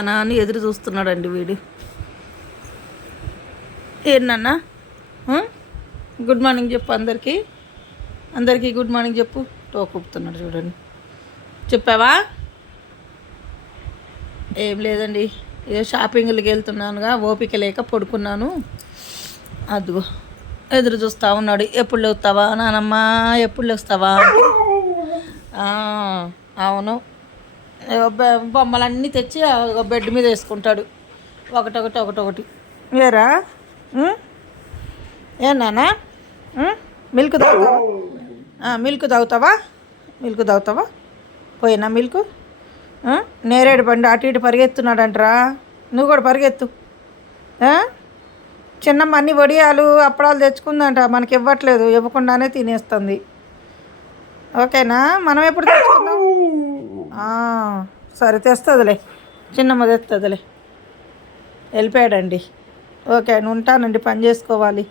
అని ఎదురు చూస్తున్నాడండి వీడు. ఏంటన్నా గుడ్ మార్నింగ్ చెప్పు అందరికీ గుడ్ మార్నింగ్ చెప్పు. టోకుపుతున్నాడు చూడండి. చెప్పావా? ఏం లేదండి, ఏదో షాపింగ్కి వెళ్తున్నానుగా, ఓపిక లేక పడుకున్నాను. అదిగో ఎదురు చూస్తూ ఉన్నాడు. ఎప్పుడు లేస్తావా నానమ్మ, ఎప్పుడు లేస్తావా? అవును, బొమ్మలన్నీ తెచ్చి బెడ్ మీద వేసుకుంటాడు, ఒకటొకటి. ఏరా ఏ నానా, మిల్క్ తాగుతావా? మిల్క్ తాగుతావా? పోయినా మిల్క్. నేరేడు బండి అటు ఇటు పరిగెత్తున్నాడంటరా, నువ్వు కూడా పరిగెత్తు. చిన్నమ్మ అన్ని వడియాలు అప్పడాలు తెచ్చుకుందంట, మనకి ఇవ్వట్లేదు, ఇవ్వకుండానే తినేస్తుంది. ఓకేనా? మనం ఎప్పుడు తెచ్చుకుందాం? సరే తెస్తుందిలే, చిన్నమ్మ తెస్తుందిలే. వెళ్ళిపోయాడండి. ఓకే, ఉంటానండి, పని చేసుకోవాలి.